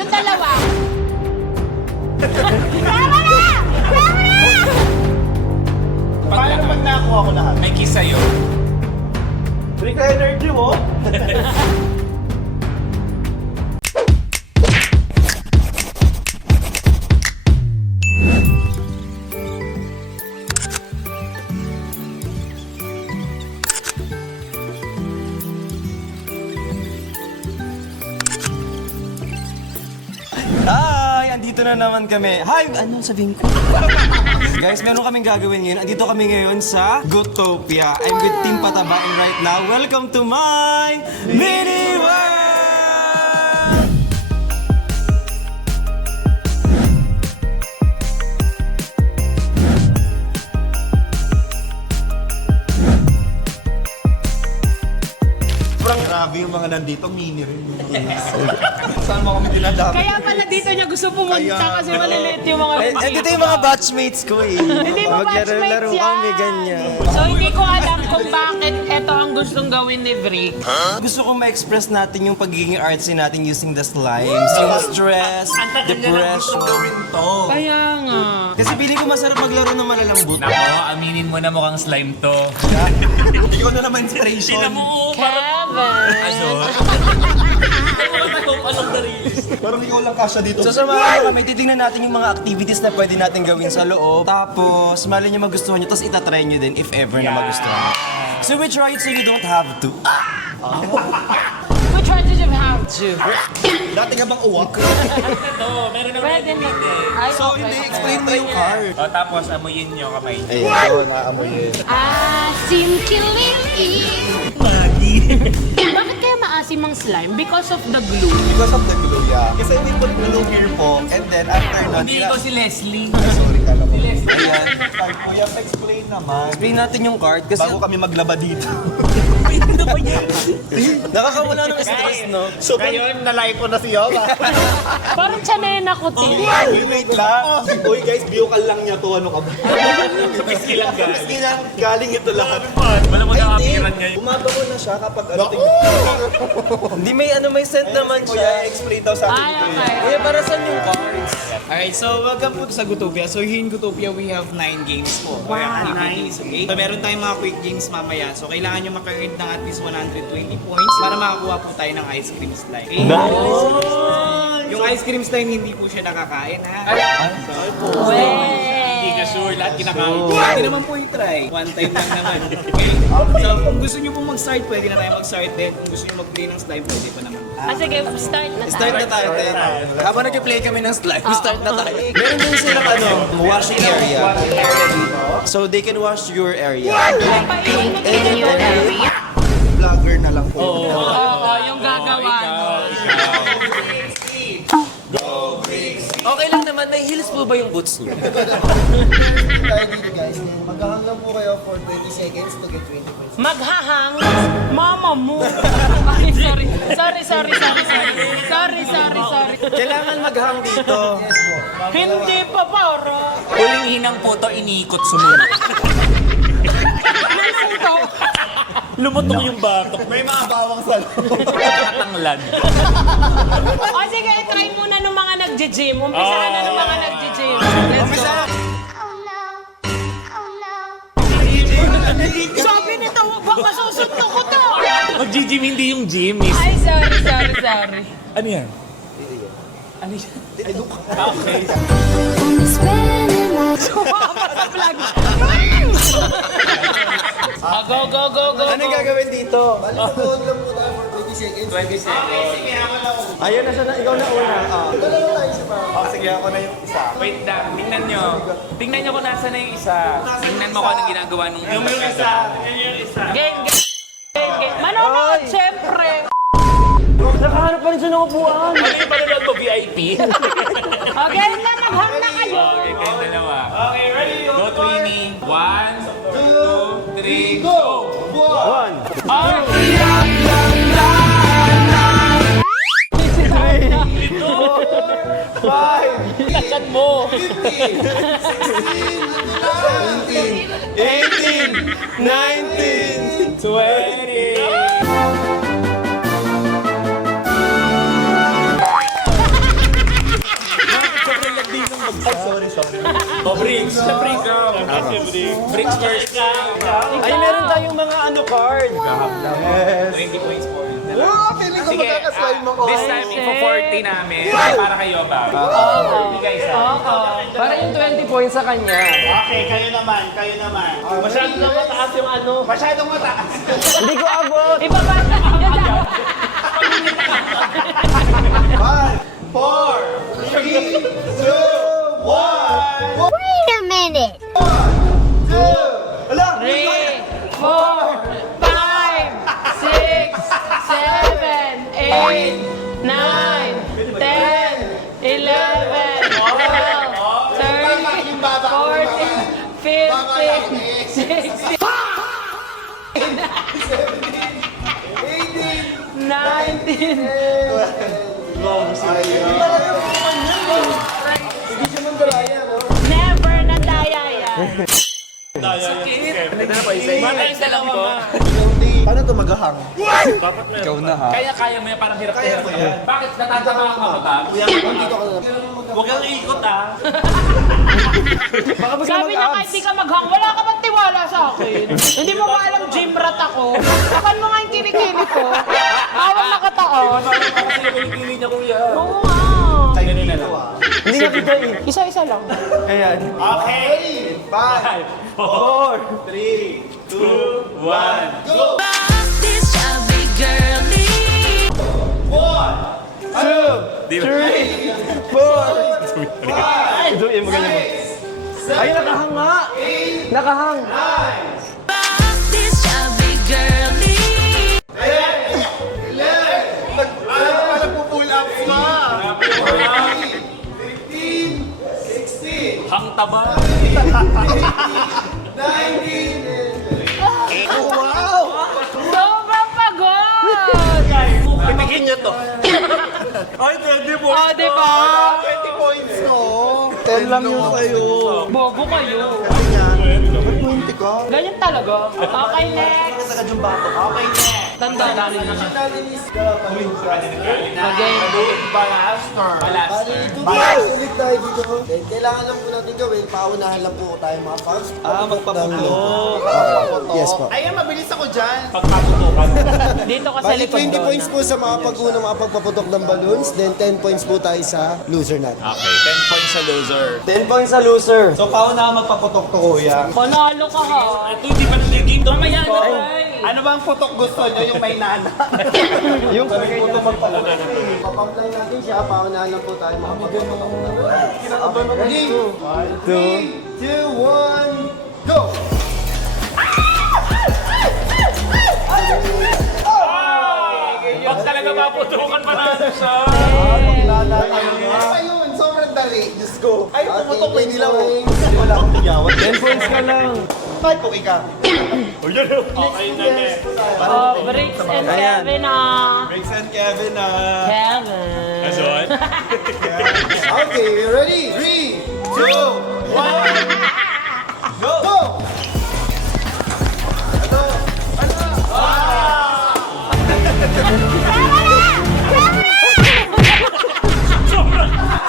yung dalawa. Tama na! Tama na! Paano pag nakakuha ko lahat? May kiss sa'yo. Free ka energy mo? Hi! Andito na naman kami. Hi! Ano sabihin ko? Guys, meron kaming gagawin ngayon. Andito kami ngayon sa Gootopia. I'm with Team Pataba and right now, welcome to my mini world! Sobrang grabe yung mga nandito, mini rin. Saan mo kami dinadami? Kaya pala dito niya gusto pumunta kasi maliliit yung mga Andito yung mga batchmates ko eh. Hindi mo Maglaro-laro batchmates yan. kami, ganyan. So hindi ko alam kung bakit ito ang gustong gawin ni Brick. Gusto kong ma-express natin yung pagiging artsy natin using the slimes, yung stress, depression. Kaya nga. Kasi pili ko masarap maglaro ng malalambot. Nako, aminin mo na mukhang slime to. Ikaw na naman inspiration. Tingnan mo, Kevin! ano? Parang ikaw lang kasya dito. So samahan nyo kami, titignan natin yung mga activities na pwede natin gawin sa loob. Tapos, mali nyo magustuhan nyo, tapos itatry nyo din if ever na magustuhan nyo. So we try it so you don't have to. We try to just have to. Dati ka bang uwak? Ito, meron naman. Pwede na. Ay, So, hindi, explain mo yung card. O, tapos amuyin nyo kamay. Ayun, nakaamoy yun. Asim killing Bakit kaya maasim ang slime? Because of the glue. Because of the glue, yeah. Kasi we put glue here po, and then after nun, Hindi ko si Leslie. sorry ka lang. Ayan, card po, yung explain naman. Explain natin yung card kasi Bago kami maglaba dito. nakakawala ng stress, no? So, ngayon, nalay ko na si Yola. Parang tsanena ko, te. Wait lang. Uy guys, biyokal lang niya to. Ano ka ba? Whiskey lang guys. Whiskey lang, galing ito lahat. Wala mo nakapiran niya. Bumabago na siya kapag ano. Hindi may scent naman Kuya, siya. explain daw sa Ay, akin. okay. Kuya, para saan yung cards? Alright, so welcome po sa Gootopia. So here in Gootopia, we have 9 games po. Or activities, okay? So meron tayong mga quick games mamaya. So kailangan nyo maka-earn ng at least 120 points para makakuha po tayo ng ice cream slime. Okay? Yung ice cream slime, hindi po siya nakakain, ha? Hindi ka sure, lahat kinakain. Pwede naman po i-try. One time lang naman. Okay? So kung gusto nyo po mag-start, pwede na tayo mag-start din. Kung gusto nyo mag-play ng slime, pwede pa naman. Ah, sige, start na Start na tayo, te. Habang nag-play kami ng slime, start na tayo. Meron din silang washing area. So they can wash your area. in your area. Vlogger na lang po. Oo, yung gagawa. Okay lang naman, may heels po ba yung boots niyo? Tayo dito guys, maghahanggang po kayo for 20 seconds to get 20 points. Maghahang? Mama mo. Ay, sorry. Kailangan maghang dito. Hindi pa, para. Huling hinang po to, iniikot sumunod. Lumutong yung batok. May mga bawang sa loob. Nakatanglad. O sige, try muna ng mga nag-gym. Umpisa ka na ng mga nag-gym. Let's go. Sabi nito, baka susunod ko to. Mag-gym hindi yung gym, miss. Ay, sorry. Ano yan? Ano yan? Okay. Sumama sa vlog. Go. Ano gagawin dito? Doon lang po tayo for 20 seconds. Ayun na siya na, ikaw na una. Sige, ako na yung isa. Wait lang, tingnan nyo. Tingnan nyo kung nasa na yung isa. Tingnan mo kung anong ginagawa nung yung isa. Game. Manonood, syempre. Nakahanap pa rin siya ng upuan. Ano yung panonood mo, VIP? Okay na, maghang na kayo. Okay, kayong dalawa. Okay, ready? Go, Twinnie. 1, 2, 3, go! One. Lakad mo! 18, 19, 20! O, Briggs. Siyempre ikaw. Briggs first. Ay, meron tayong mga card. 20 points po. Wow, feeling ko Sige, magkakaslime mo ko. this time, ipo-40 namin. Para kayo ba? Bigay sa Para yung 20 points sa kanya. Okay, kayo naman. Masyadong mataas yung ano. Masyadong mataas. Hindi ko abot. Ibaba na niya. 5, 4, 3, 2, 1. Wait a minute. 3, 4, 5, 6, 7, 8, 9, 10, 11, 12, 13, 14, 15, 16, 19, never na daya yan. Mga isa lang ko. Paano ito maghahang? Kaya kaya mo yan, parang hirap kaya mo yan. Bakit natatama ka ba, Tab? Huwag kang ikot, ah. Sabi niya kahit di ka maghang, wala ka bang tiwala sa akin? Hindi mo ba alam gym rat ako? Kapal mo nga yung kilikili ko. Awang nakataon. Kasi yung kilikili niya, kuya. Oo nga. Ganun na lang. Hindi na kita eh. Isa-isa lang. Ayan. Okay. 5, 4, 3, 2, 1. Go! This chubby girlie. 1, 2, 3, 4, 5, Doon, mo ganyan mo. 6, 7, Ay, nakahang nga. Nakahang. 9, This chubby girlie. 10, 11. Wala po pull ups ma. 15, 16, Hang taba. 19, Sobrang pagod! Pipigin niyo to. Ay, 20 po. O, di ba? 20 points ko. 10 lang yun sa'yo. Bobo kayo. Ba't 20 ka? Ganyan talaga. Okay, next. Okay, next. Tanda namin naman. Again. Balaster. Bali, guys, ulit tayo dito. Then, kailangan lang po natin gawin, paunahan lang po tayo mga fans. magpaputok. Yes po. Ayan, mabilis ako dyan. Dito ka sa Bali, likod 20 doon. points po sa mga pag-una, mga pagpaputok ng balloons. Then, 10 points po tayo sa loser natin. Okay, 10 points sa loser. 10 points sa loser. So, pauna magpaputok to, kuya. Panalo ka ha. Ito, hindi pa nagiging. Mamaya na, ay. Ano bang putok gusto nyo? Yung may nana? Yung putok magpaputok. Papamplan natin siya, paunahan lang po tayo mga pagpaputok ng balloons. Ready? 3, 2, 1, go! Pag talaga maputukan pa natin siya. Ayun, sobrang dali. Diyos ko. Ay, pumutok Ating hindi lang. wala akong bigyawan. 10 points ka lang. Ay, puki ka. Okay na niya. Oh, Briggs and Kevin ah. Briggs and Kevin, Kevin. Azon? Okay, ready? 3, 2, 1, go!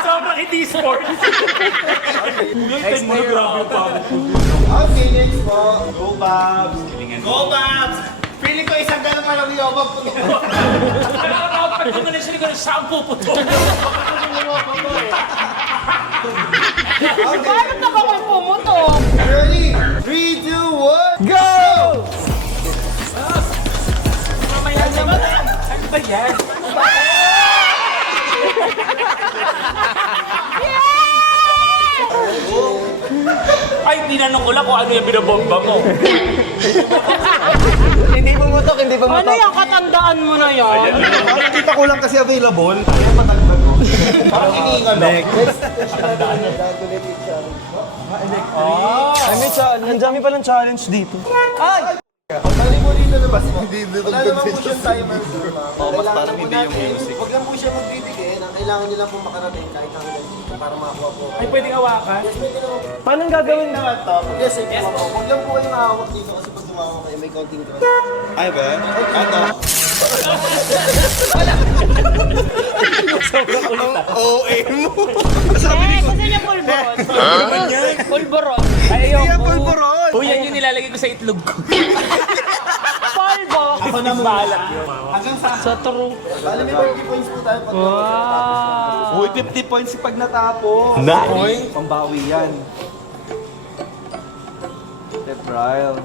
Sobrang hindi sport. Next mo na grabe pa. Okay, next po. Go, Babs. Go, Babs. Feeling ko isang ganang malaki yung Babs. Pag kumalis ko ng shampoo po to. Bakit na ba kayo pumutok? Ready? 3, 2, 1, Go! Mamaya naman. Ano ba yan? Ay, tinanong ko lang kung ano yung binabomba mo. Hindi pumutok, hindi Ano pumutok. yung katandaan mo na yan? Nakita ko lang kasi available. Parang iniingal lang. next question natin, calculate each other. Ay, may challenge. Ang dami palang challenge dito. Ay! Bali mo dito na ba? Wala naman po siyang timer. Mas parang hindi yung music. Huwag lang po siya magbibigay. Ang kailangan nyo lang po makarating kahit hanggang dito para makakuha po. Ay, pwedeng hawakan? Yes, pwede naman. Paano gagawin? Yes, yes po. Huwag lang po kayo mahawak dito kasi pag tumawak kayo may counting cross. Ay ba? Ano? Sobrang ulit ah. OA mo. Eh, gusto niya pulbon. Pulboron. Ay, Hindi yan ayoko. pulburon. Uy, yan yung nilalagay ko sa itlog ko. Polvo. Ako na bahala. Hanggang sa Sa true. Bali may 50 points po tayo pag Wow. Uy, 50 points pag natapos. Nice. Pambawi yan. Tebrial.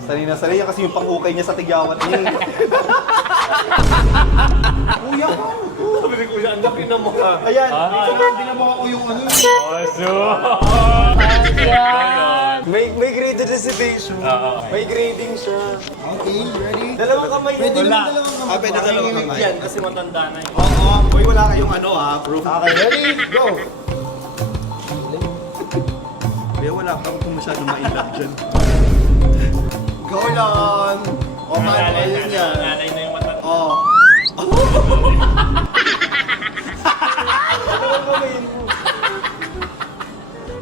Sanay na sanay yan kasi yung pangukay niya sa tigyawat niya. Kuya ko! Sabi ni Kuya, ang laki na mukha. Ayan! binabawa ko yung ano. May graded recitation. May grading siya. Okay, ready? Dalawang kamay yun. Pwede naman dalawang kamay. Ah, pwede dalawang kamay. Yan, kasi matanda na yun. Oo. Uy, wala kayong ano proof. Okay, ready? Go! Kaya wala pa kung masyado ma-inlove dyan. Go lang! O, paano? Ayun yan. Nanay na yung matanda. Oh.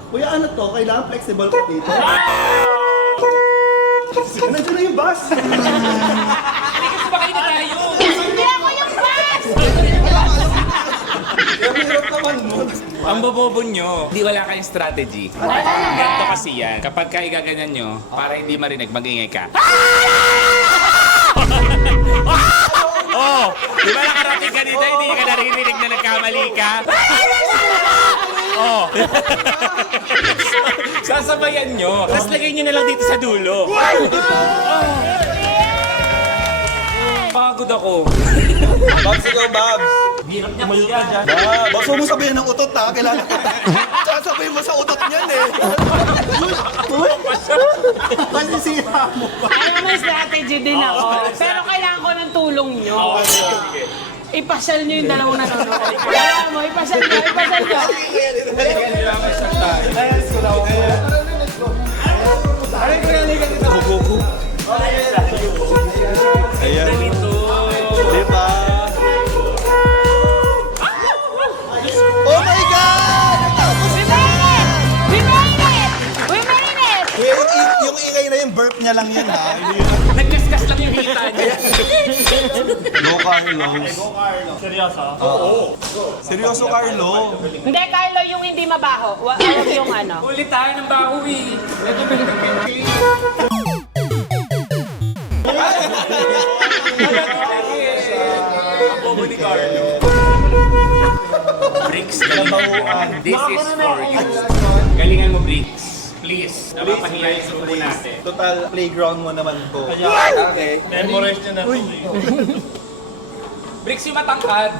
Kuya, ano to? Kailangan flexible ka dito. Nandiyan na yung bus! Hindi kasi baka hindi tayo. Hindi ako yung boss! Ang bobobo nyo, hindi wala kayong strategy. Ganito kasi yan. Kapag ka igaganyan nyo, para hindi marinig, mag-ingay ka. Oh, di ba nakarating ka dito, hindi ka narinig na nagkamali ka? Oh. Sasabayan nyo, tapos lagay nyo na lang dito sa dulo. Pagod ako. Babs, ikaw, Babs! Hirap niya kuya. Babs, huwag mo sabihin ng utot ha, kailangan kita. Sasabihin mo sa utot niyan eh. Pansisira mo pa. Ano may strategy din ako. Pero kailangan ko ng tulong nyo. Ipasyal nyo yung dalawang nanonood. Kaya mo, ipasyal nyo, ipasyal nyo. Kukuku. Ayan. Di ba? Oh my God! We made it! We made it! We made it! Yung ingay na yung burp niya lang yan ha. Nagkaskas lang yung hita niya. Go Carlos. Seryoso? Oo. Seryoso Carlo. Hindi, Carlo, yung hindi mabaho. Huwag yung ano. Ulit tayo ng bawi. Ang bobo ni Carlo. Bricks, galingan. This is for you. Galingan mo, Bricks. Please. Napapahiya yung suko natin. Total playground mo naman to. Okay. Memorize nyo na ito. Bricks yung matangkad.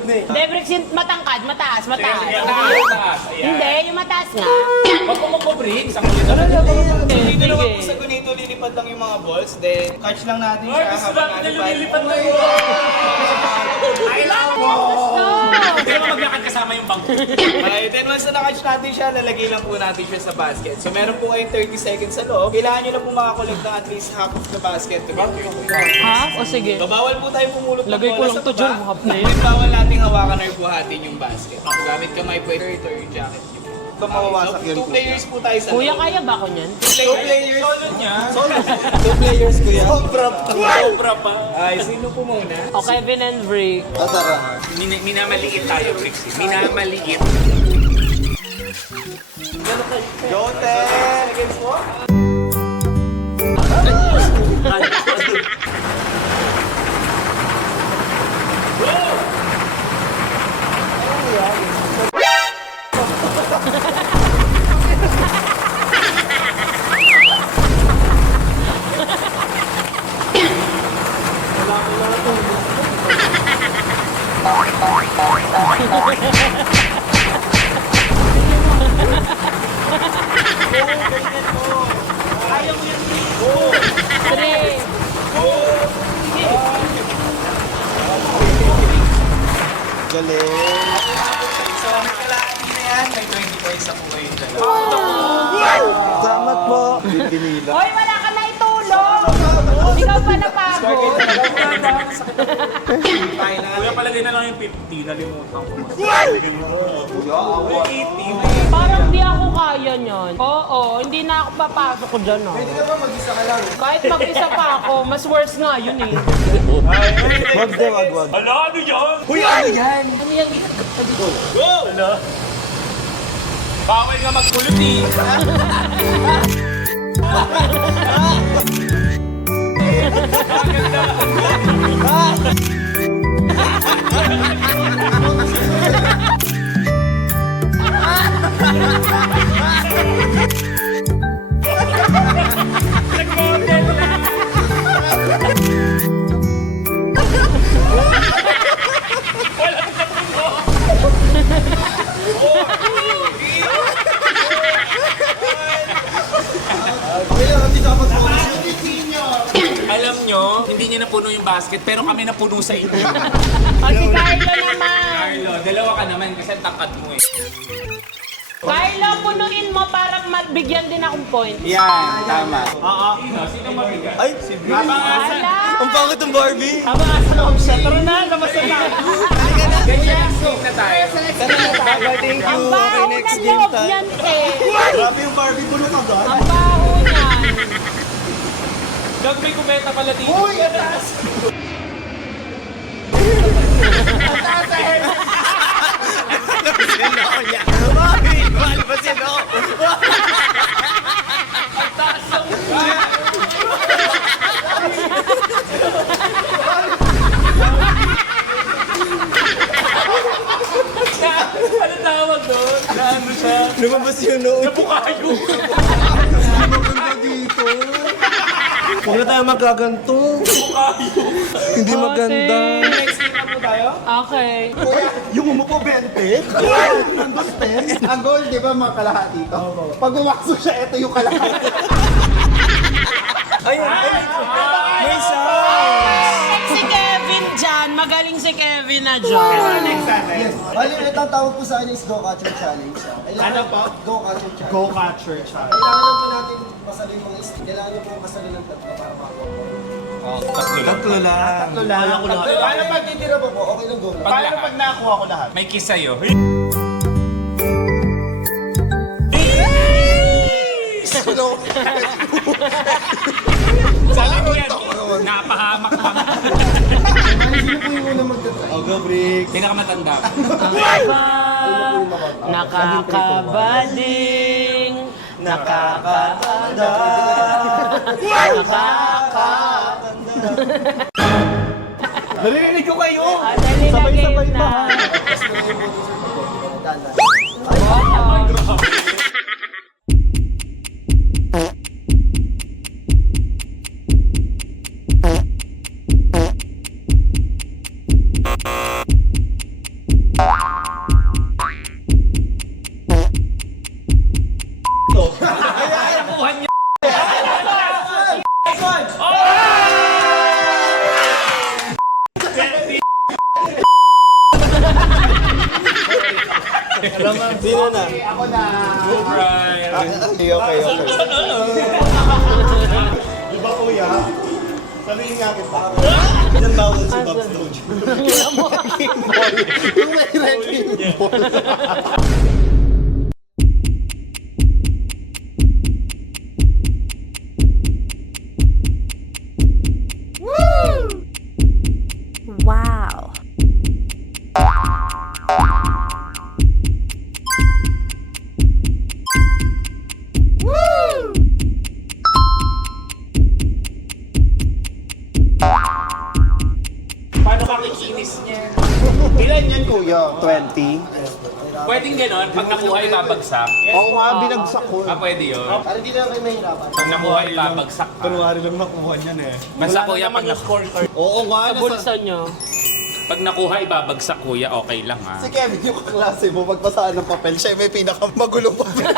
Hindi, Bricks, yung matangkad, mataas, mataas. Mataas. Hindi, yung mataas nga. Huwag mo Bricks. Ang kulit. dito naman po sa Gunito, lilipad lang yung mga balls. Then, catch lang natin siya habang nalipad. I love you! Hindi naman maglakad kasama yung bangko. Okay, then once na na-catch natin siya, lalagay lang po natin siya sa basket. So meron po kayong 30 seconds sa loob. Kailangan nyo lang po makakolect ng at least half of the basket to get to yung Ha? O sige. So bawal po tayo pumulot ng Lagay ko bola lang sa to baba. dyan, mga play. Then bawal nating hawakan or buhatin yung basket. Gamit kamay po yung shirt or yung jacket. Ito mawawasak So, yun. 2 players po tayo sa Kuya, loob. kaya ba ako niyan? 2 players. Two players ko yan. Sobra pa. Ay, sino po muna? O Kevin and Brick. Tara. Minamaliit tayo, Bricks. Minamaliit. Go, Ted! Seconds po. Three. Galing. So, may kalahati na yan. May 20 points na po kayo dalawa. Salamat po. Pinila. Hoy, wala ka na itulong! Ikaw pa napagod. Kuya, palagay na lang yung 50. Nalimutan ko. Parang di ako kaya niyan. Oo, hindi na ako papasok ko dyan. Oh. Pwede ka ba mag-isa ka lang? Kahit mag-isa pa ako, mas worse nga yun eh. Wag daw, wag. Hala, ano yan? Ano yan? Bawal nga magkulot eh. Alam nyo, hindi niya napuno yung basket, pero kami napuno sa inyo. O si Carlo naman. Carlo, dalawa ka naman kasi ang tangkad mo eh. Carlo, punuin mo para mabigyan din akong point. Yan, tama. Sino mabigat? Ay, Ala! ang pangit ng Barbie. Habang asa loob siya, tara na, labas na tayo. Ganyan, game na tayo. Bye, thank you. Ang Okay, baho next ng game loob tayo. niyan, eh. Grabe yung Barbie, bulok ka doon. Ang baho niyan. Gag, may kumeta pala dito. Uy! Atas! Ano tawag doon? Lumabas yung noon. Bukayo. Maganda dito. Huwag na tayo magaganto. Hindi maganda. Next game na po tayo. Okay. Kuya, yung umupo 20, nandos 10. Ang goal, di ba, mga kalahati ito? Pag umakso siya, ito yung kalahati. Ay, may sound. Si Kevin dyan. Magaling si Kevin na dyan. Next natin. Yes. Bali, ito ang tawag po sa akin is Go-Catcher Challenge. Ano po? Go-Catcher Challenge. Go-Catcher Challenge. Kailangan lang po natin pasalin mga kailangan nyo po pasalin ng tatlo para makuha po. Tatlo lang. Paano pag titira po po, okay lang go lang. Paano pag nakakuha ko lahat? May kiss sa'yo. Sabi mo yan, napahamak pa. Sino po yung unang magtatry? Go break. Pinakamatanda. Nakakabading. Nakakatanda. Narinig ko kayo! Sabay-sabay na. Sino na? Okay. Di ba kuya? Sabihin nga kita. Ilan bawal si Bob's Dojo? Yung may wrecking ball. Wow. Paano ka kikinis niya? Ilan yan kuya? 20? Pwedeng ganon, pag nakuha ibabagsak. Oo nga, binagsak ko. Pwede yun. Para hindi na kayo mahirapan. Pag nakuha ibabagsak ka. Kunwari lang nakuha niyan eh. Basta kuya, pag na-scorecard. Oo nga, Sa bulsa nyo. Pag nakuha ibabagsak kuya, okay lang ha. Si Kevin, yung kaklase mo, magpasaan ng papel, siya may pinakamagulong papel.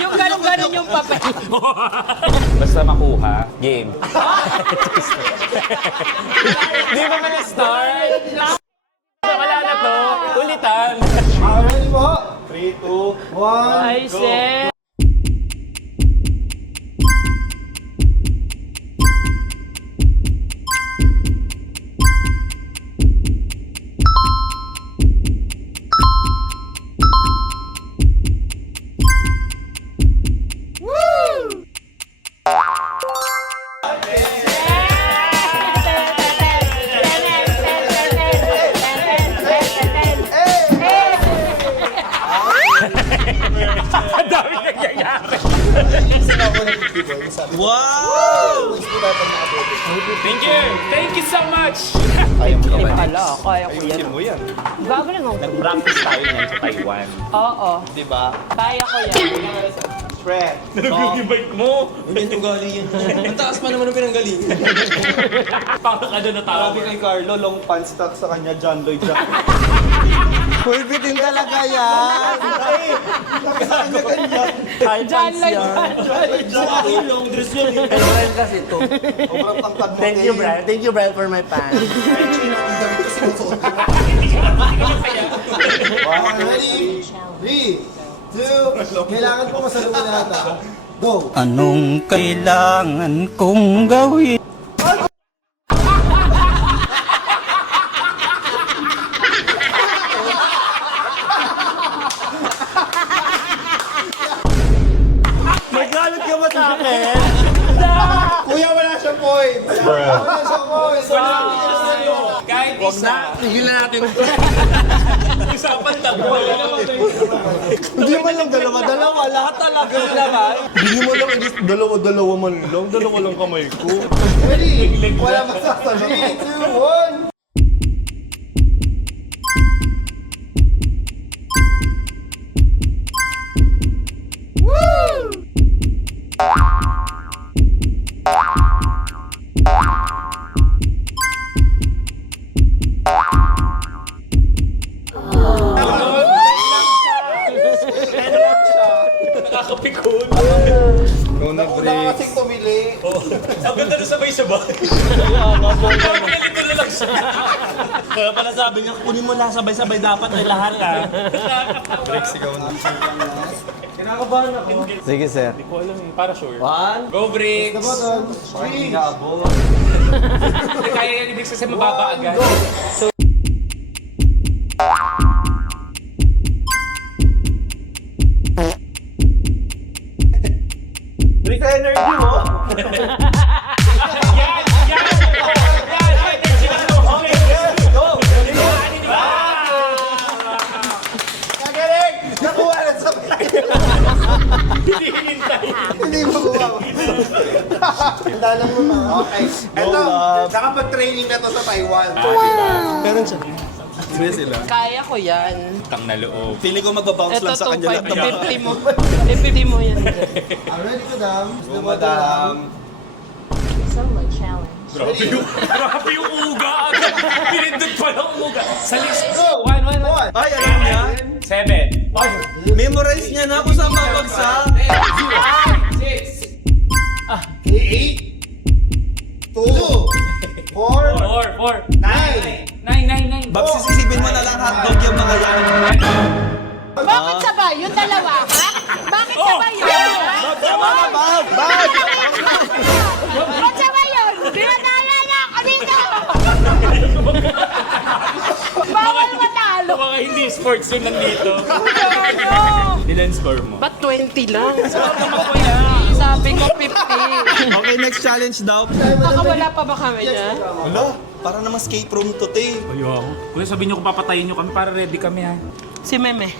Yung gano'n-gano'n yung papel. Basta makuha, game. Di ba ka na-start? Wala na to. Ulitan. Ready po? 3, 2, 1. Ay, sis. Wow! Thank you! Thank you so much! Hindi pala, kaya ko yan. mo yan. Gagaling ako. Nag-practice tayo niyan sa Taiwan. Oo, Di ba? kaya ko yan. Fred. Nag-invite mo! Hindi yung ugali yan. Ang taas pa naman ang pinanggalingan. Parang ano na tao. Sabi kay Carlo, long pants tuck sa kanya, John Lloyd Jack. Uy, bitin talaga yan! Sabi sa kanya ganyan. John Lloyd. Yung long dress yun eh. Brian kasi ito. Sobrang tangkad mo. Thank you, Brian. Thank you, Brian, for my pants. Ready? 3, 2, kailangan po masalubin lahat ha. Go! Anong kailangan kong gawin? Nagalit ka ba sa akin? Kuya, wala siyang point! Wala siyang point! Kahit isa. Tigilan natin. Usapan tatlo. Hindi mo lang dalawa-dalawa, lahat talaga naman. Hindi mo lang dalawa-dalawa man lang, dalawa lang kamay ko. Ready? Wala masasabi. 3, 2, 1. Nakakapikon. Wala kasing tumili. Ang ganda na sabay-sabay. Ganito na lang siya. Kaya pala sabi niya, kunin mo lang sabay-sabay dapat ay lahat ah. Kinakabahan ako. Sige, sir. Hindi ko alam eh. Para sure. 1, Go, Briggs! Button. 3, Kaya yan, ibig sabihin mababa agad. Break ka energy mo. Kagaling! Nakuha na sa Hindi mo gumawa. Handa lang mo mga. Okay. Ito, nakapag-training na to sa Taiwan. meron siya. Sige sila. Kaya ko yan. Tang na loob. Feeling ko magbabounce Ito lang sa kanya lahat ng mga. 250 mo. 50 mo yan. Ready, madam? Go, madam. Solo challenge. Grabe yung uga agad. Pinindot pa ng uga. Sa list. 1, 1, 1. Ay, alam niya. 7. Memorize niya na kung saan mabagsak. 6. 8, 2, 4, 4. 9. 9. Babs, sisisipin mo na lang hotdog yung mga yan. Bakit sabay? Yung dalawa, ha? Bakit sabay yun? Tama ka, Bob! Bob! Bakit sabay yun? Binatala niya ako dito! Bawal matalo! Mga hindi sports yun nandito. Ilan score mo? Ba't 20 lang? Sabi ko 50. Okay, next challenge daw. Nakawala pa ba kami niya? Wala, para naman escape room to, te. Ayaw. Kuya, sabihin niyo kung papatayin niyo kami para ready kami ha. Si Meme.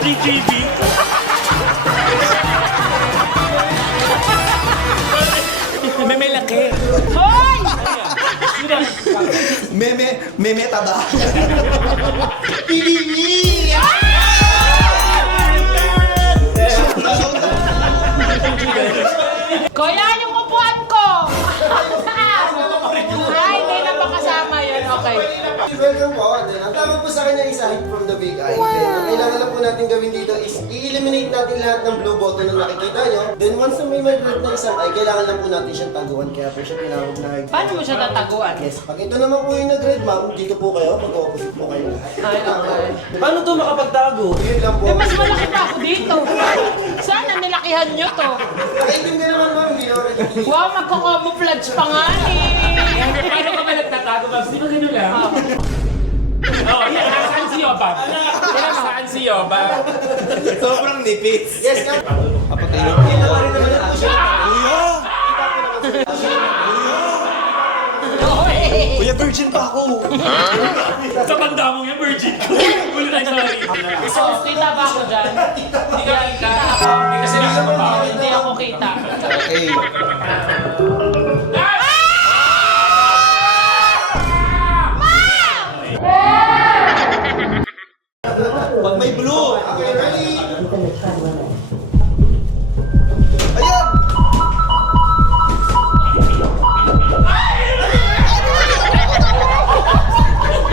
GGB. May laki. Hoy! Meme taba. Kuya, yung upuan ko! Ay, hindi na makasama yun. Okay. Welcome po. Ang tawag po sa kanya is hide from the big eye. Then, ang kailangan lang po natin gawin dito is i-eliminate natin lahat ng blue button na nakikita nyo. Then once na may red na isang eye, kailangan lang po natin siyang taguan. Kaya po siya tinawag na hide. Paano mo siya tataguan? Yes. Pag ito naman po yung nag-red, ma'am, dito po kayo. Mag-opposite po kayo. Ay, okay. Paano to makapagtago? Yun lang po. Eh, mas malaki pa ako dito. Sana nilakihan nyo to. Nakaintindi naman, ma'am. Hindi naman rin. Wow, magko-camouflage pa nga eh. Paano ka ba nagtatago, Babs? Di ba gano'n lang? Oo, yan. Nasaan si Yobab? Nasaan si Yobab? Sobrang nipis. Yes, ma'am. Papatayin. Kita pa rin naman po siya. Kuya, virgin pa ako. Sa banda mo yan, virgin ko. Ulit ay sorry. So, kita ba ako dyan? Hindi ka kita. Kasi Hindi ako kita. Okay. Pag may blue. Okay, ready? Ayan!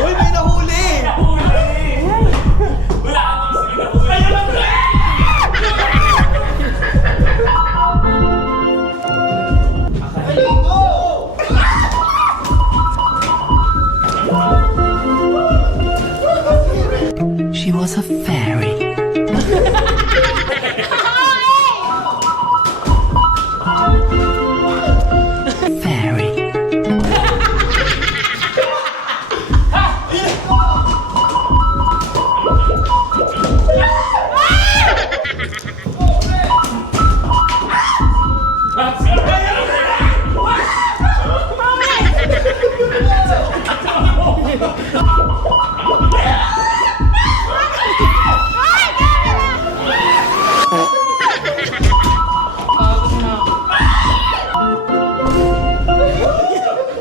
Uy, may nahuli! Ready, go! She was a fairy. Fairy.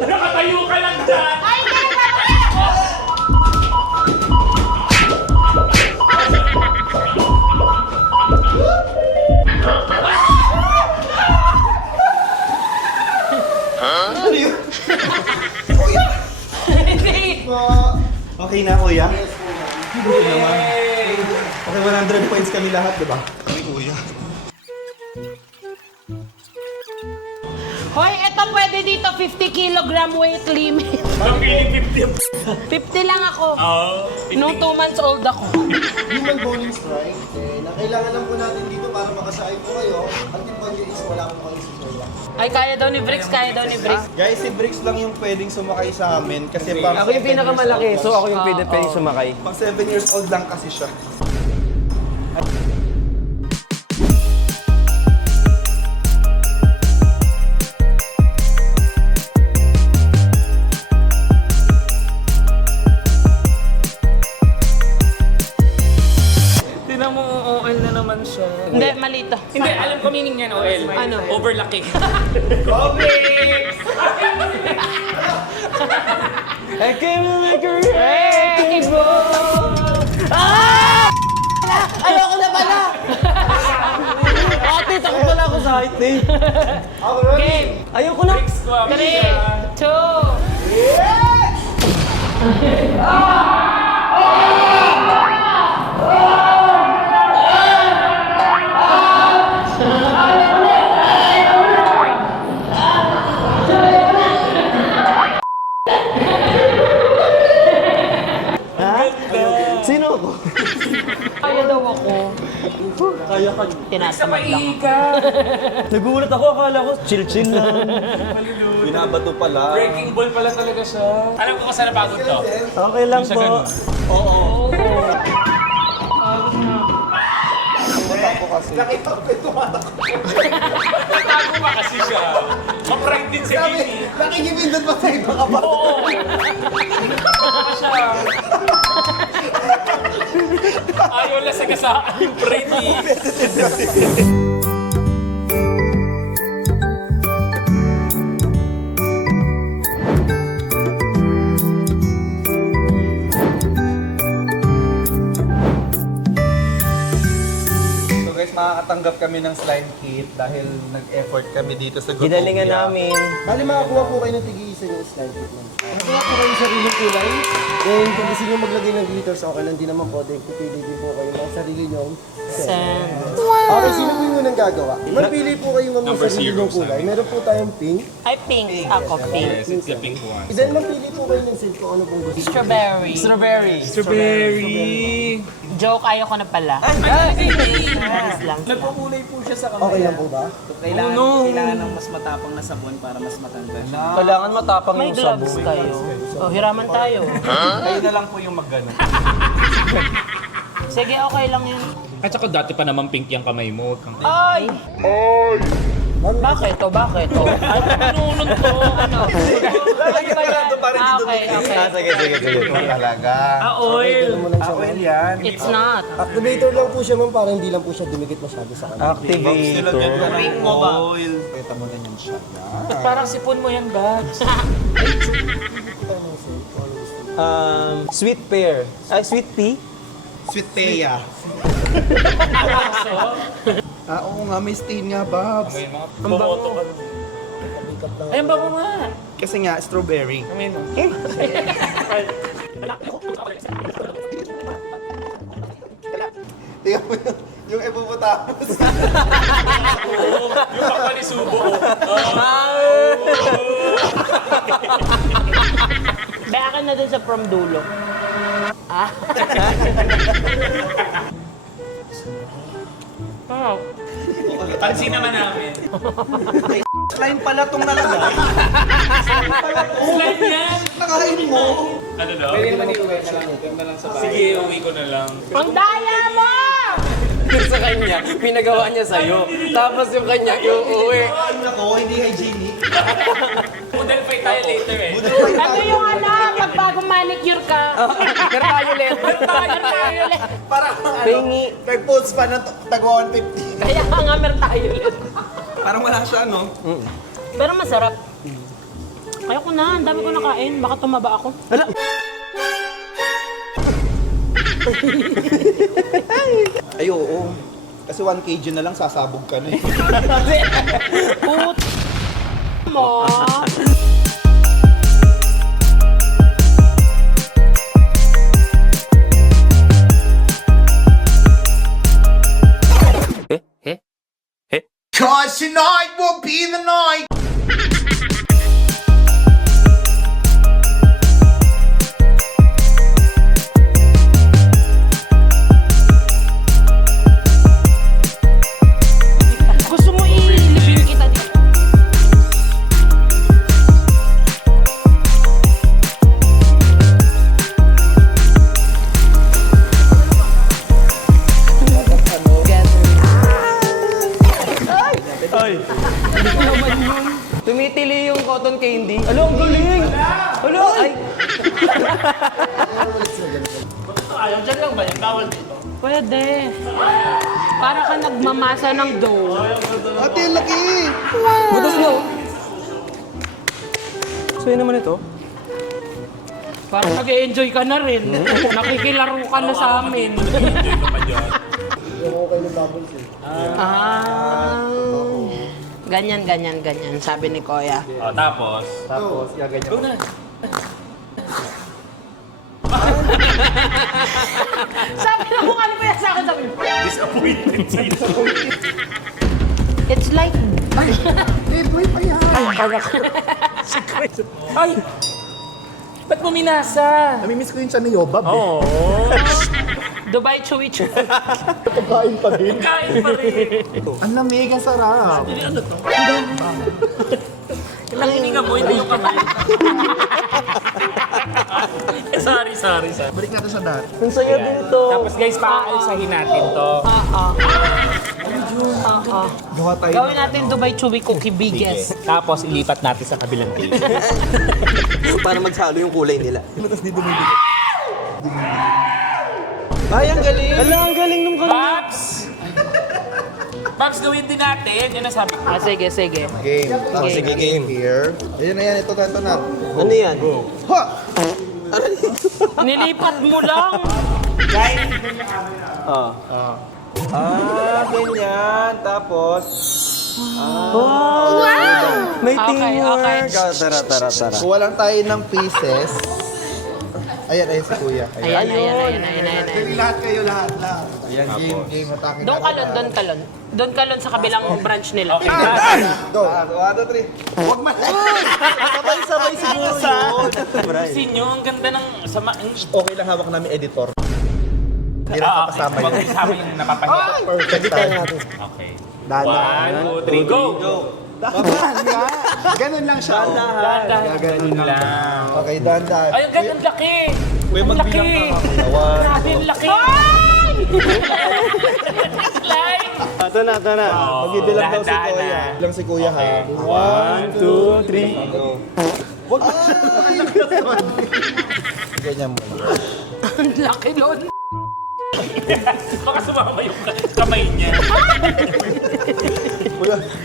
Nakatayo ka lang dyan! Okay na, kuya? Okay, 100 points kami lahat, di ba? Ay, kuya. Hoy, eto pwede dito 50 kilogram weight limit. 50 lang ako. Nung 2 months old ako. Human bowling strike. Na kailangan lang po natin dito para makasahin po kayo. Ang timpang nyo is wala po kayo sa soya. Ay, kaya daw ni Bricks, kaya daw ni Bricks. Guys, si Bricks lang yung pwedeng sumakay sa amin kasi pang Ako yung pinakamalaki, so ako yung pwede sumakay. pang 7 years old lang kasi siya. Tinan mo, OL na naman siya. Hindi, malito. Hindi, alam ko meaning niyan, OL. Ano? Overlaki. I came to make a Ayoko na pala! Ate, takot pala ako sa height eh. Game! Ayoko na. 3, 2, Sino ako? kaya daw ako. Kaya ka. Tinatamad lang. Nagulat ako, akala ko chill-chill lang. Binabato pala. Breaking ball pala talaga siya. Alam ko kung saan napagod to. Okay lang Sa po. ganun. Natago pa kasi siya. Ma-prank din si Kimi. Nakikipindot pa sa iba ka ba? Ayaw lang sa kasaan yung brain eh. So guys, makakatanggap kami ng slime kit dahil nag-effort kami dito sa Gotopia. Ginalingan namin. Bali makakuha po kayo ng tig-iisa yung slime kit lang. Makakuha po kayo ng sariling kulay. Then kung gusto nyo maglagay ng glitters, okay lang din naman po. Then pipili din po kayo ng sarili nyo. Sand. Okay, sino po yung unang gagawa? Magpili po kayo ng Number sarili zero nyong kulay. sa amin. Meron po tayong pink. Ay, pink. Ako, pink. Yes, it's the pink one. Then magpili po kayo ng scent kung ano pong gusto. Strawberry. Strawberry! Joke, ayoko na pala. Ayos lang. Nagpukulay po siya sa kamay. Okay lang po ba? Kailangan ng mas matapang na sabon para mas matanggal siya. Kailangan matapang May yung gloves sabon. kayo. Oh, hiraman tayo. Kayo na lang po yung mag-gano. Sige, okay lang yun. At saka dati pa naman pink yung kamay mo. Ay! Bakit? O bakit? O. Ay, nunun ko. Ano? Ano ba yan? Okay, okay. Sige. Talaga. Oil. Oil yan. It's not. Activator lang po siya ma'am, para hindi lang po siya dumikit masyado sa kanya. Activator. mo ba? Kita mo ganyan siya. Parang sipon mo yan, Babs. Sweet pear. Ay, sweet pea? Sweet Thea. Oo nga, may stain nga, Babs. Ang bango. Ay, ang bango nga. Kasi nga, strawberry. Tingnan mo yung epopotamos. Yung pagpalisubo. Baya ka na dun sa from dulo. Ah. Oh. Pansin naman namin. Slime pala tong nalagay. Slime yan! Nakain mo. Ano daw? Pwede naman iuwi na lang. Doon na lang sa bahay. Sige, uwi ko na lang. Ang daya mo! Sa kanya, pinagawa niya sa'yo. Tapos yung kanya, yung uwi. Ako, hindi hygienic. Model fight tayo later eh. Ano yung ano, pag bagong manicure ka? Pero tayo ulit. Parang Pingi. nag-post pa na tago 150. Kaya nga tayo ulit. Parang wala siya, no? Pero masarap. Kaya ko na, ang dami ko nakain. Baka tumaba ako. Ay, oo. Kasi 1 kg na lang, sasabog ka na eh. Put mo. Cause tonight will be the night. Gusto mo ilibing kita dito? Tumitili yung cotton candy. Alo, ang galing! Alo, ay! Pwede. Para ka nagmamasa ng dough. Ate, laki! Butas na, oh. So, yun naman ito. Parang nag-enjoy ka na rin. Nakikilaro ka na sa amin. Ah. Ganyan, sabi ni Kuya. O, tapos? Sabi na kung ano pa yan sa akin, sabi mo. Disappointed sa'yo. It's like... Ay! Ba't mo minasa? Namimiss ko yung siya ni Yobab. Oo. Dubai Chewy Chewy. Kain pa din. Kain pa rin. Ang lamig, ang sarap. Ang hininga mo, hindi yung kamay. Sorry. Balik natin sa dati. Ang saya din ito. Tapos guys, paaalsahin natin to. Gawa tayo. Gawin natin Dubai Chewy Cookie biggest. Tapos ilipat natin sa kabilang table. Para magsalo yung kulay nila. Ay, ang galing! Ala, ang galing nung galing. Babs! Babs, gawin din natin. Yan ang sabi ko. Ah, sige. Game. Oh, sige, game. Here. Ayan na yan. Ito na. Ano yan? Ha! Nilipat mo lang. Ganyan. Tapos... wow! May Okay, teamwork. okay. Tara. Kuha lang tayo ng pieces. Ayan si Kuya. Ayan. Lahat kayo, lahat. Ayan, game. Atake Doon ka lon. Doon ka lon sa kabilang branch nila. Okay. Go. 1, 2, 3. Huwag man. Sabay-sabay siguro yun. Kasi nyo, ang ganda ng sama. Okay lang hawak namin editor. Hindi na papasama Huwag yun. mo isama yung napapahinga. Perfect tayo. Okay. Dahan. 1, 2, 3, go! Ganun lang siya. Ganun lang. Okay, dahan. Ay, ang ganda, ang laki! Kuya, Ang magbilang laki! ka. Grabe, ang laki! Slime! Ito na. Magbibilang daw si Dahan-dahan Kuya. na. Bilang si Kuya ha. 1, 2, 3. Wag na. Ganyan mo. Ang laki nun. Baka sumama yung kamay niya.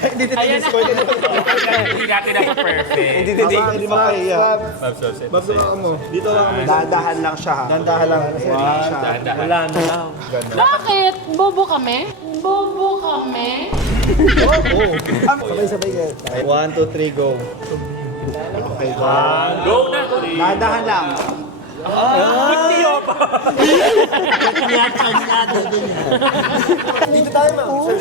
Hindi Ayan na. Hindi natin ako perfect. Hindi. Hindi makaya. Babs, mo. Dito lang kami. Dandahan lang siya ha. Dandahan lang. Wala na lang. Bakit? Bobo kami? Bobo kami? Sabay-sabay ka. 1, 2, 3, go. Okay, go. Go na. Dandahan lang. Dito tayo, ma'am.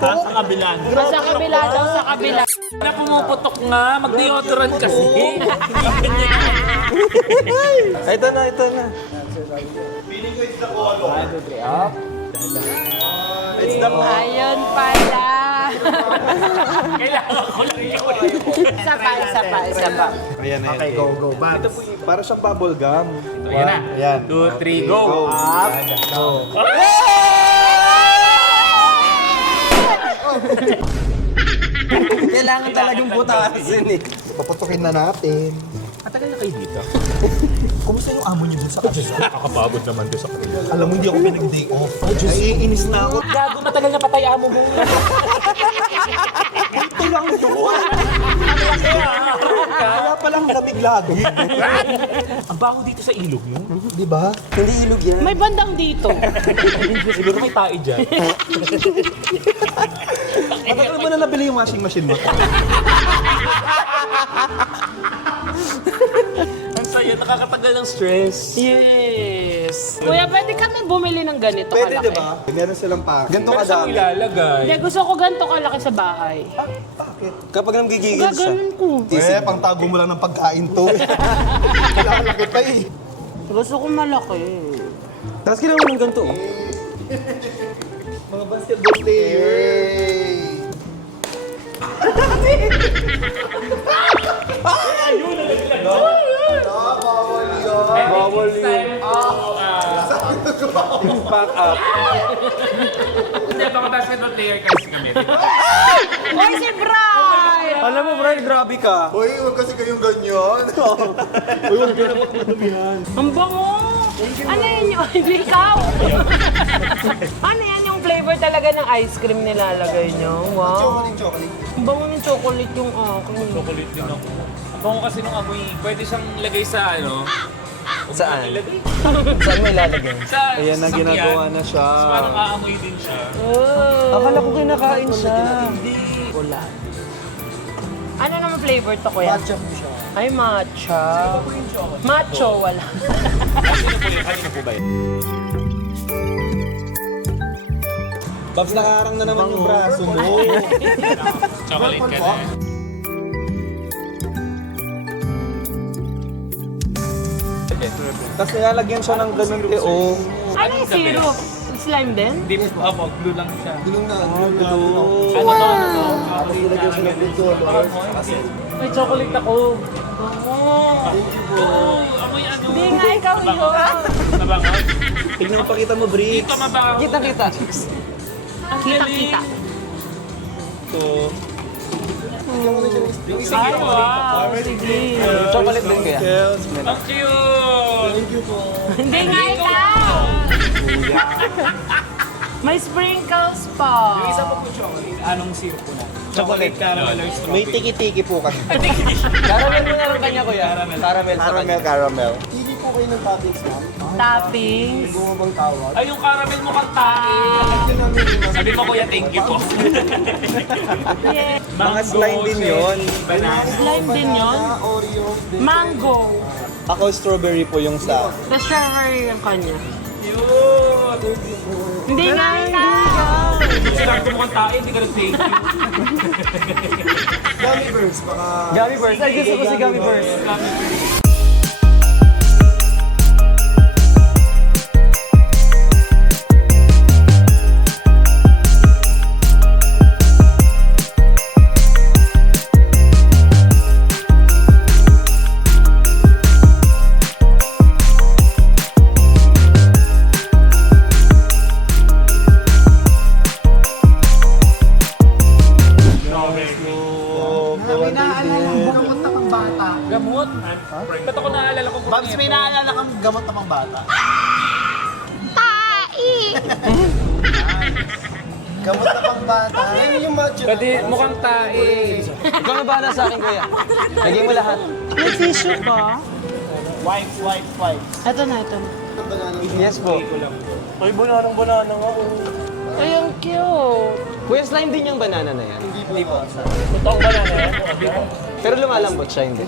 Sa kabila. Sa kabila daw, sa kabila. Na pumuputok nga, mag-deodorant kasi. Ito na. Ayun pala. Kailangan ko lang yun. Isa pa. Ayan. Okay, go. Babs. Para siyang bubble gum. Ayan na. Ayan. 2, 3, go. Up. Go. Kailangan talagang butasin eh. Paputukin na natin. Matagal na kayo dito. Kumusta yung amo niyo dun sa kanila? Nakakapagod naman dun sa kanila. Alam mo, hindi ako pinag-day off. Naiinis na ako. Gago, matagal na patay amo mo. Ito lang doon. Kaya palang lamig lagi. Ang baho dito sa ilog mo. Di ba? Hindi ilog yan. May bandang dito. Siguro may tae dyan. Matagal mo na nabili yung washing machine mo. Ang saya, nakakatagal ng stress. Yes. Kuya, pwede kami bumili ng ganito Pwede, kalaki. di ba? Meron silang pack. Ganito Pero saan mo kadami. ilalagay? Hindi, gusto ko ganito kalaki sa bahay. Kapag nanggigigil siya. Gaganon ko. Pang tago mo lang ng pagkain to. Kailangan laki pa eh. Gusto ko malaki. Tapos kailangan mo ng ganito. Oh. Mga basketball player. Bawal yun. Pack up. Hindi, baka basketball player kasi kami. Oy, si Brian! Alam mo, Brian, grabe ka. Hoy, huwag kasi kayong ganyan. Uy, huwag na magmatumihan. Ang bango! Ano yan yung... Hindi ikaw! Ano yan yung flavor talaga ng ice cream nilalagay nyo? Wow! Chocolate. Ang bango ng chocolate yung akin. Chocolate din ako. Bango kasi nung amoy, pwede siyang ilagay sa ano? Saan? Ilagay? Saan mo ilalagay? Sa Ayan na sasakyan. ginagawa na siya. Tapos parang aamoy din siya. Oh. Akala ko kinakain siya. Wala. Ano naman flavor to, kuya? Matcha po siya. Ay, matcha. Macho, wala. Kanina po ba yun? Babs, nakaharang na naman yung braso mo. Chocolate ka na. Tapos nilalagyan siya ng ganun teong. Ano yung syrup? Slime din? Hindi po, glue lang siya. Gulong na. Gulong. Ano to? Ano to? Nilagyan siya ng good color. May chocolate ako. Oh, amoy ano? Hindi nga ikaw yun. Mabangaw? Tignan mo, pakita mo, Bricks. Dito mabangaw. Kita. Ang Kita-kita. Sige po. Sige. Chocolate din kaya. Ang cute! Hindi nga ikaw. May sprinkles pa. Yung isa pa po chocolate. Anong syrup po na? Chocolate caramel or strawberry? May tiki-tiki po kami. Caramel mo na lang kanya, kuya. Caramel sa kanya. Caramel. Pili po kayo ng toppings, ma'am. Toppings. Bumabang tawag. Ay, yung caramel mo kang tae. Sabi mo, kuya, thank you po. Yeah. Mga slime din yun. Banana. Slime din yun. Oreo. Mango. Ako strawberry po yung sa. The strawberry yung kanya. Yun! Hindi nga ikaw. Sinabi mo kang tae, hindi ka nag-thank you. Gummy Bears, baka... Gummy Bears. Ay, gusto ko si Gummy Bears. Gamot na pang bata. Yan yung macho. Pwede mukhang tae. Ikaw na bahala sa akin, kuya. Lagay mo lahat. May tissue ba? Wipe. Ito na, ito na. Yes po. Ay, banana nga. Ay, ang cute. Kuya, slime din yung banana na yan. Hindi po. Totoong banana yan. Pero lumalambot siya, hindi.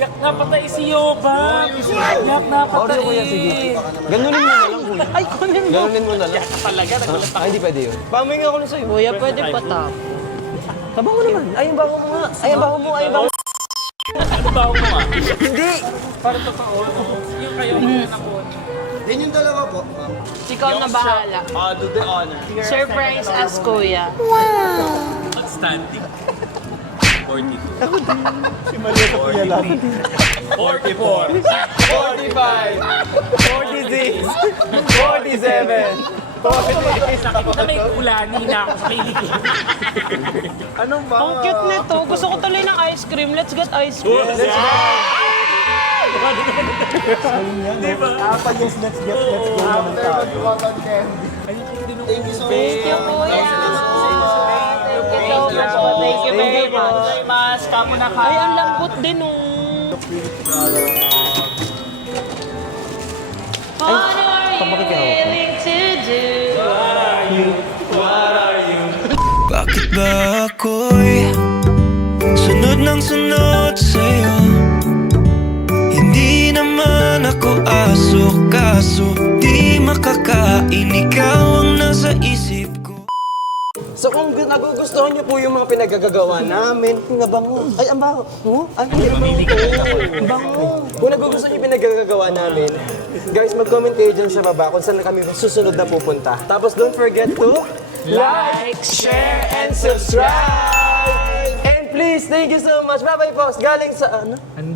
Yak napatay si Yoba. Yak Order ko yan, sige. Ganunin mo na lang, kuya. Ay, kunin mo. Ganunin mo na lang. Talaga, nagulat ako. Ay, hindi pwede yun. Paminga ako na sa'yo. Kuya, pwede pa tap. Tabango naman. Ay, ang bango mo nga. Ay, ang bango mo. Ay, ang bango. Ano ba ako mo ah? Hindi. Para totoo. Yung kayo na po. Yan yung dalawa po. ma'am. Ikaw na bahala. Do the honor. Surprise as kuya. Outstanding. 42. Si Maria sa kuya lang. 44. 45. 46. 47. Nakita may kulani na ako sa kilikili. Anong ba? Ang cute nito. Gusto ko tuloy ng ice cream. Let's get ice cream. Let's go! Apat yes, let's go naman tayo. Thank you so much. Thank you, kuya. Thank you very much. Mas, kapo na ka. Ay, ang lambot din oh. What are you willing to do? Bakit ba ako'y sunod ng sunod sa'yo? Hindi naman ako aso, kaso di makakain, ikaw ang nasa isip ko. So kung nagugustuhan niyo po yung mga pinagagagawa namin, ang bango. Ay, ang bango. Ang bango. Kung nagugustuhan niyo yung pinagagagawa namin, guys, mag-comment kayo dyan sa baba kung saan kami susunod na pupunta. Tapos don't forget to like, share, and subscribe! And please, thank you so much. Bye-bye po. Galing sa ano? And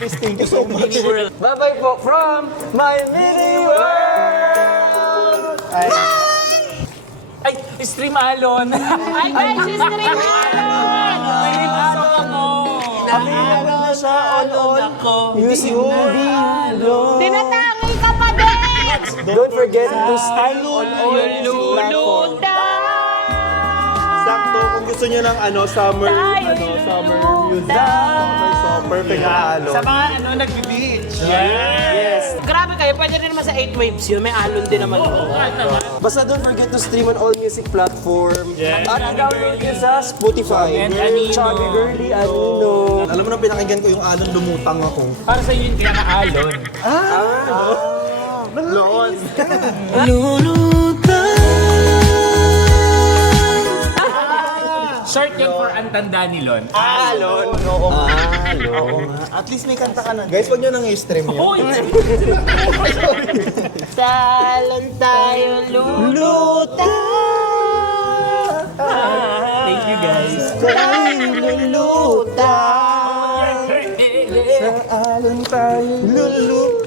please, thank you so much. Bye-bye po from my mini world! Ay, stream alon. Ay, guys, stream Available na siya on music video. Tinatangay ka pa din! Don't forget to stream on all music platforms. Sakto, kung gusto niyo ng summer music, summer song, perfect na halo. Sa mga nag-beach. Yes. Grabe kayo, pwede rin naman sa 8 waves yun. May alon din naman. Basta don't forget to stream on all music platform. At i-download nyo sa Spotify. Chubby Girly, Anino. Alam mo na pinakinggan ko yung alon, lumutang ako. Para sa yun kaya na alon. Lon. Short yun for Antanda ni Lon. Alon. Oo nga. At least may kanta ka na. Guys, wag nyo nang i-stream yun. Hoy! Salon tayo lulutang. Thank you guys. Tayo lulutang. Alon tayo lulu.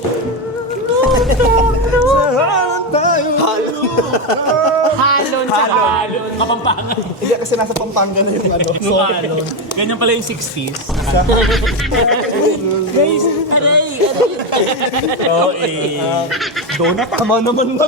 Alon tayo Halon sa Alon. Kapampangan. Hindi kasi nasa Pampanga na yung Yung alon. Ganyan pala yung 60s. Guys, aray! Oh, eh. Donut, tama naman na.